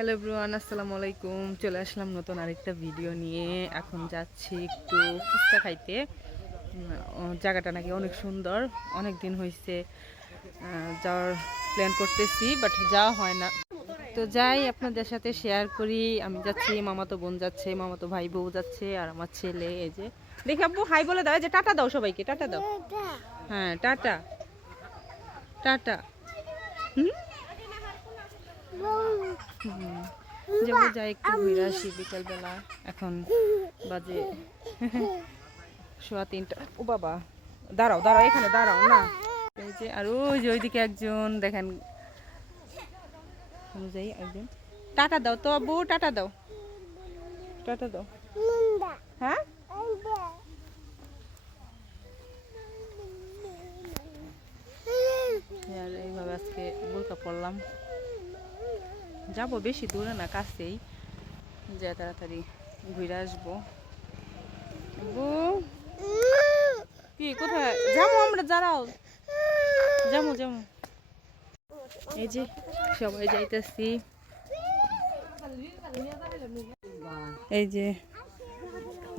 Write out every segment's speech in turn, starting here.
Hello ব্রুয়ান আসসালামু আলাইকুম। চলে আসলাম নতুন আরেকটা ভিডিও নিয়ে। এখন যাচ্ছি একটু ফুচকা খাইতে। জায়গাটা নাকি অনেক সুন্দর। অনেক দিন হয়েছে যাওয়ার প্ল্যান করতেছি বাট যাওয়া হয় না। তো যাই আপনাদের সাথে শেয়ার করি। আমি যাচ্ছি মামাতো বোন যাচ্ছে মামাতো ভাই বউ যাচ্ছে আর আমার ছেলে এই যে। দেখি আব্বু হাই বলে দাও। যে টাটা দাও সবাইকে টাটা দাও। হ্যাঁ টাটা। টাটা। হুম। যাব যাই একটু ঘুরে আসি বিকালবেলা। এখন বাজে সোয়া তিনটা। ও বাবা, দাঁড়াও দাঁড়াও, এখানে দাঁড়াও, না। এই যে, আর ওই যে ওইদিকে একজন, দেখেন। অনুযায়ী একজন। টাটা দাও তো আব্বু, টাটা দাও। টাটা দাও। হ্যাঁ? এইভাবে আজকে বোরকা পড়লাম যাব বেশি দূরে না, কাছেই। যা তাড়াতাড়ি ঘুরে আসব। কি কোথায়? যাব আমরা, দাঁড়াও। যাব যাব। এই যে সবাই যাইতেছি। এই যে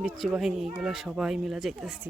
বিচ্ছু বাহিনী, এগুলো সবাই মিলে যাইতেছি।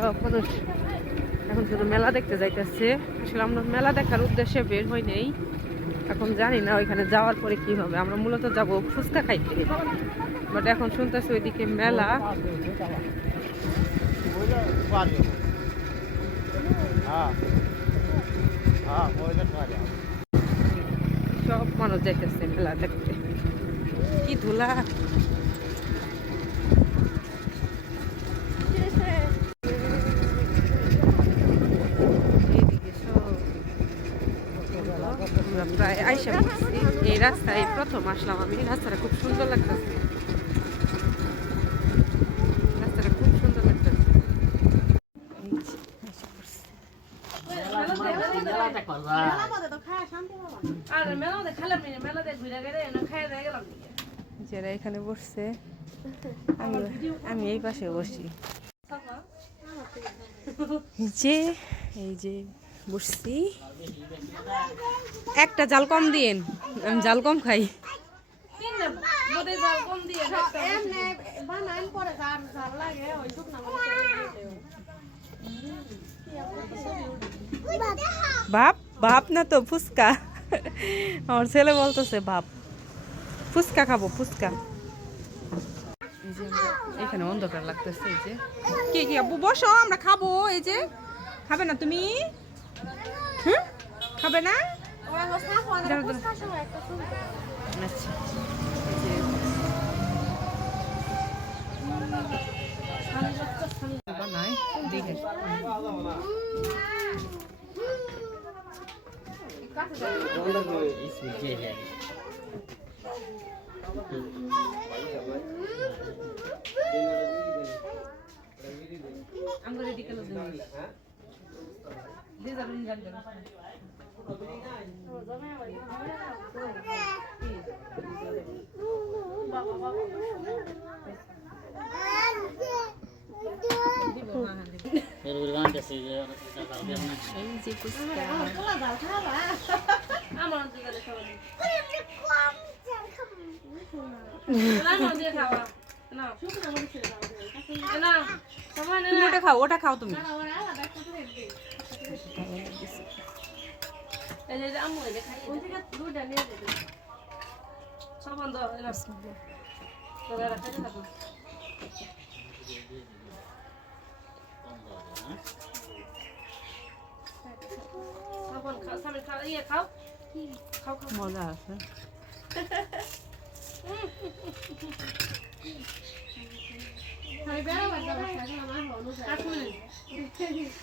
মানুষ এখন শুধু মেলা দেখতে যাইতেছে। আসলে আমরা মেলা দেখার উদ্দেশ্যে বের হই নেই। এখন জানি না ওইখানে যাওয়ার পরে কি হবে। আমরা মূলত যাব ফুচকা খাইতে। বাট এখন শুনতেছি ওইদিকে মেলা। সব মানুষ যাইতেছে মেলা দেখতে। কি ধুলা এইদিকে সব আমরা প্রায় আইসা এই রাস্তায় প্রথম আসলাম আমি। এই রাস্তাটা খুব সুন্দর লাগতেছে। রাস্তাটা খুব সুন্দর লাগতেছে। যারা এখানে বসছে আমি আমি এই পাশে বসি যে এই যে বসছি। একটা জাল কম দিন আমি জাল কম খাই। বাপ বাপ না তো ফুচকা। আমার ছেলে বলতেছে বাপ। ফুচকা খাব, ফুচকা। এখানে অন্ধকার লাগতেছে, এই যে। কি কি, আব্বু বসো, আমরা খাব, এই যে। খাবে না তুমি? হুম? খাবে না? আচ্ছা বানায় দিকে আমরা এই যে ফুচকা তুমি। ওটা খাও ওটা খাও তুমি মজা আছে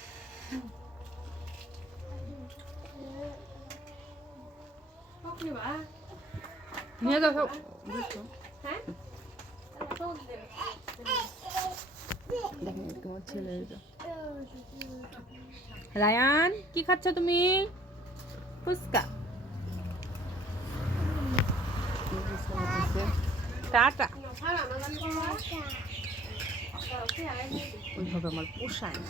নিয়ে যাও খাও দেখেন তোমার ছেলে রায়ান কি খাচ্ছ তুমি ফুচকা টাটা ওইভাবে আমার পোষায় না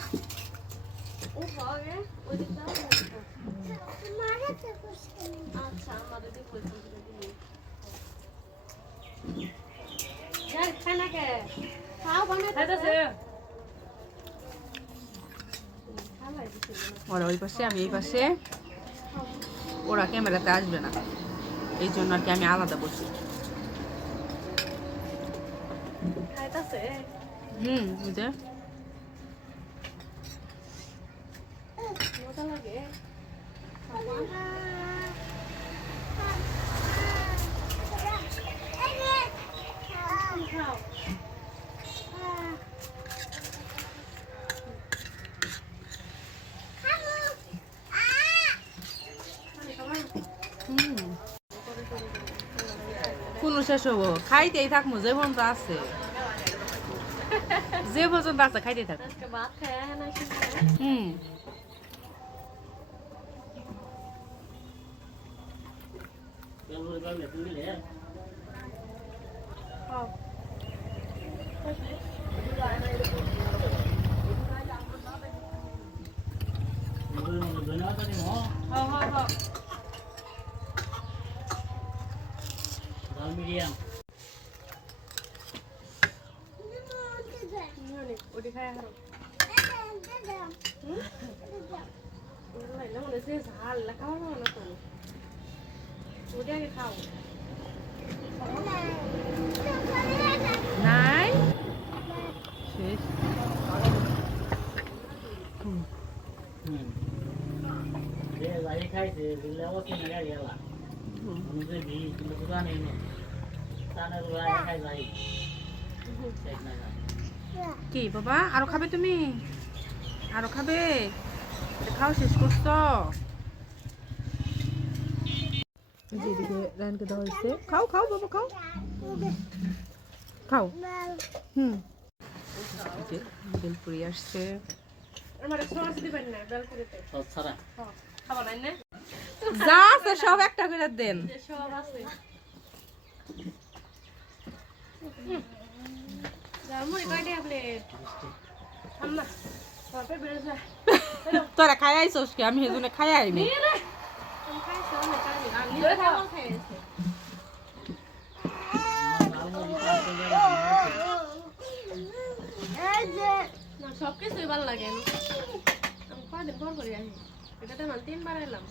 ওরা ওই পাশে, আমি এই পাশে। ওরা ক্যামেরাতে আসবে না। এই জন্য আর কি আমি আলাদা বসি। হুম বুঝে হুম কোনো শেষ হব। খাইতেই থাকব যে পর্যন্ত আছে। যে পর্যন্ত আছে খাইতেই থাকব হুম। এর গান গেছে মিডিয়াম নাই শেষ হুম যে যাই খাইছে দিলে ও কিনে গাড়ি এলা অনুযায়ী ভি কিন্তু দোকান এই নো কি বাবা? আরও খাবে তুমি? আরও খাবে? খাও শেষ করছ? যেদিকে রায়নকে দেওয়া হয়েছে। খাও খাও বাবা খাও। খাও। হুম। বেলপুরি আসছে। সব যা আছে সব একটা করে দেন। তোরা খাই আইসোস কি আমি সেজন্য খাই আইনি সব কিছুই ভালো লাগে আমি কদিন পর করে আসি এটাতে মানে তিনবার এলাম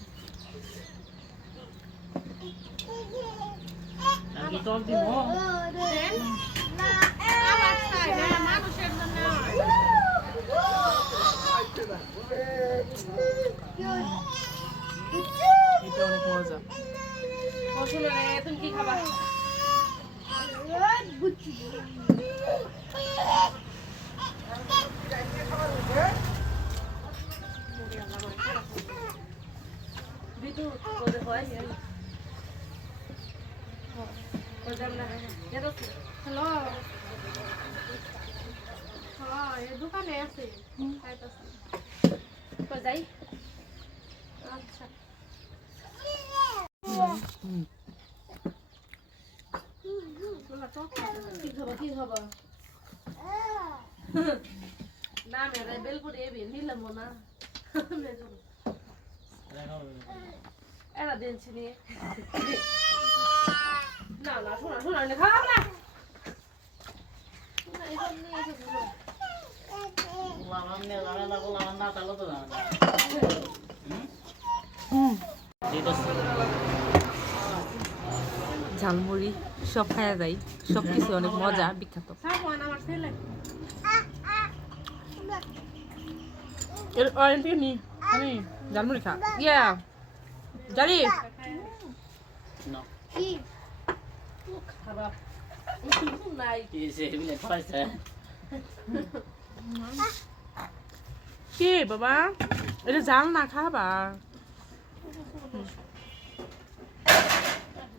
এটা অনেক মজা। তুমি কি খাবা বিদ্যুৎ করে হয় হ্যালো হ্যাঁ এই দোকানে আছে খাইতেছি তো যাই আচ্ছা কি খাবা কি খাবা না মেরে বেলপুরি এবি নিলাম না এরা দিনছি নিয়ে না না শোনা শোনা নে খাওয়া না না লাগান না তাহলে তো জানা ঝালমুড়ি, সব খাওয়া যায় সব কিছু অনেক মজা, বিখ্যাত। ঝালমুড়ি খা। ইয়া জানি কি বাবা? এটা জাল না খাবা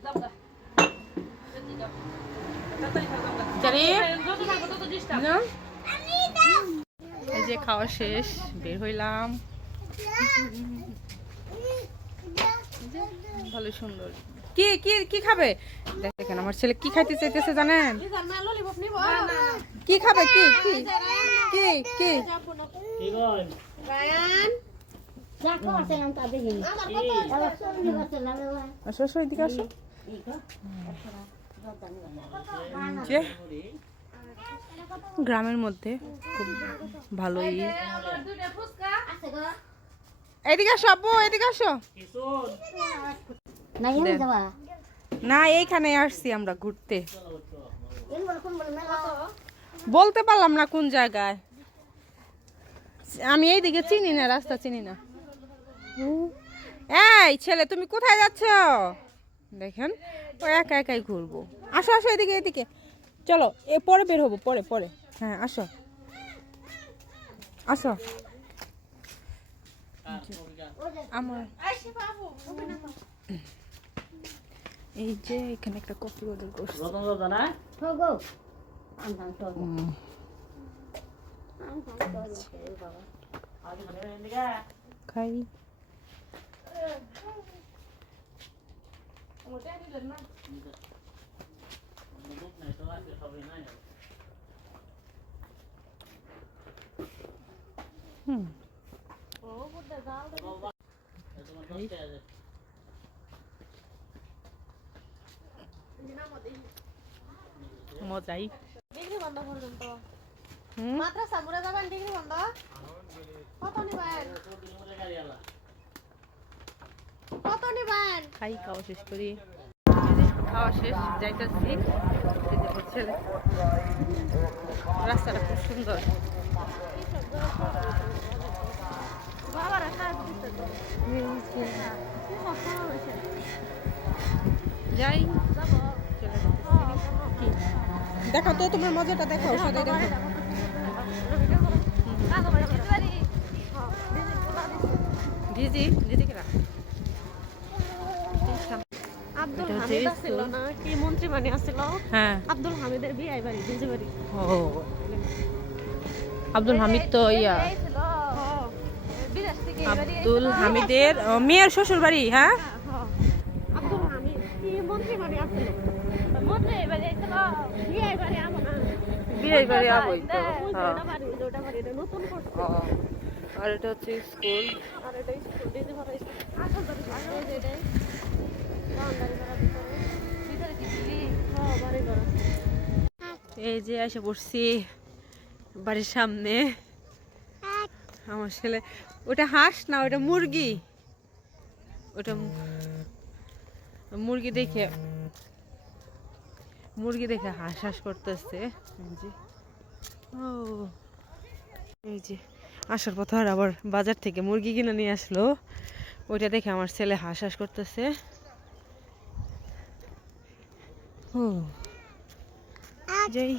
দাবদা জানি যত থাকো তত ডিস্টার্ব না? এই যে খাওয়া শেষ বের হইলাম। ভালো সুন্দর। কি কি কি খাবে? দেখেন আমার ছেলে কি খাইতে চাইতেছে জানেন? কি খাবে? কি কি? কি কি? আসো আসো এদিকে আসো। যে গ্রামের মধ্যে খুব ভালোই এদিকে আসো আব্বু এদিকে আসো। না এইখানে আসছি আমরা ঘুরতে। বলতে পারলাম না কোন জায়গায়। আমি এইদিকে চিনি না রাস্তা চিনি না। এই ছেলে তুমি কোথায় যাচ্ছ? দেখেন একা একাই ঘুরবো। আসো আসো এদিকে এদিকে। চলো এ পরে বের হব পরে পরে। হ্যাঁ আসো। আসো। আমার। এই যে এখানে একটা কফি অর্ডার করছি। এদিকে খাই লোক নাই তো আজকে সবাই নাই হুম তোমার দশটা আছে মজাই ডিগ্রি বন্ধ পর্যন্ত মাদ্রাসা মুরে যাবেন ডিগ্রি বন্ধ কত নিবেন কত নিবেন খাই খাওয়া শেষ করি। খাওয়া শেষ যাইতেছি। ছেলে রাস্তাটা খুব সুন্দর। বাবার যাই যাব চলে কি দেখো তো তোমার মজাটা দেখো দেখো দিদি দিদি আছিল না? কি মন্ত্রী বানি আছিল হ্যাঁ। আব্দুল হামিদের বিয়ে বাড়ি বাড়ি। ও। আব্দুল হামিদ তো ইয়া। আব্দুল হামিদের মেয়ের শ্বশুর বাড়ি হ্যাঁ? আব্দুল হামিদ কি মন্ত্রী বানি আছিল মন্ত্রী বাড়ি আছিল বিয়ে বাড়ি আমো বিয়ে বাড়ি আবই তো হ্যাঁ ওটা বাড়ি ওটা বাড়ি এটা নতুন করছে। আর এটা হচ্ছে স্কুল। আর এটা স্কুল আসল বাউন্ডারি করা ভিতরে ভিতরে কি দিদি হ্যাঁ বাড়ি করা এই যে এসে পড়ছি বাড়ির সামনে। আমার ছেলে, ওটা হাঁস না, ওটা মুরগি? ওটা মুরগি দেখে মুরগি দেখে হাঁস হাঁস করতেছে। ও। এই যে, আসার পথে আবার বাজার থেকে মুরগি কিনে নিয়ে আসলো। ওইটা দেখে আমার ছেলে হাঁস হাঁস করতেছে। ও যাই